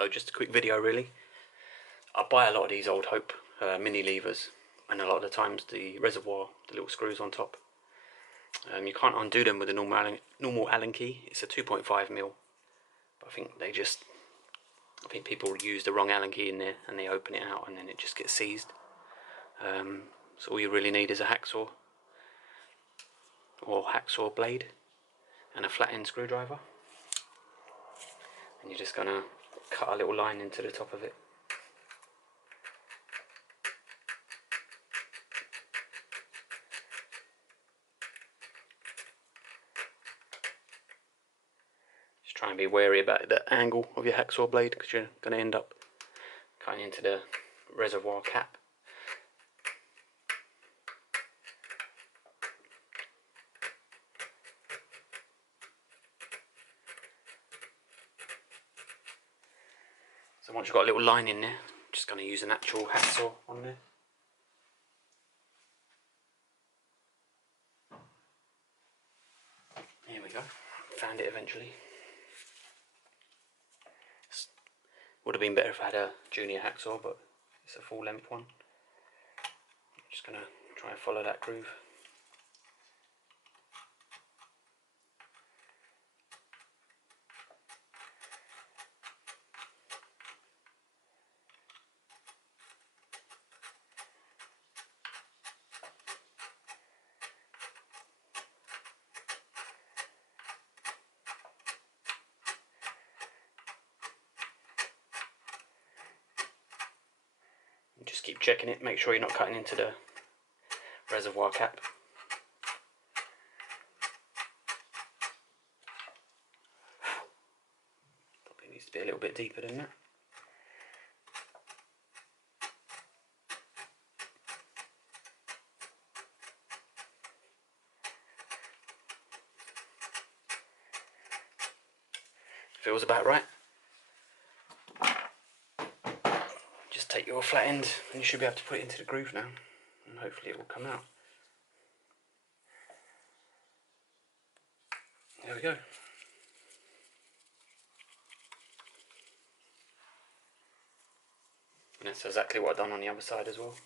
So just a quick video really. I buy a lot of these Old Hope mini levers, and a lot of the times the reservoir, the little screws on top, you can't undo them with a normal Allen key. It's a 2.5mm, but I think people use the wrong Allen key in there and they open it out and then it just gets seized. So all you really need is a hacksaw or hacksaw blade and a flat end screwdriver, and you're just gonna cut a little line into the top of it. Just try and be wary about the angle of your hacksaw blade, because you're going to end up cutting into the reservoir cap. So once you've got a little line in there, I'm just going to use an actual hacksaw on there. Here we go, found it eventually. Would have been better if I had a junior hacksaw, but it's a full length one. I'm just going to try and follow that groove. Just keep checking it, make sure you're not cutting into the reservoir cap. Probably needs to be a little bit deeper than that. Feels about right. Just take your flat end and you should be able to put it into the groove now, and hopefully it will come out. There we go. And that's exactly what I've done on the other side as well.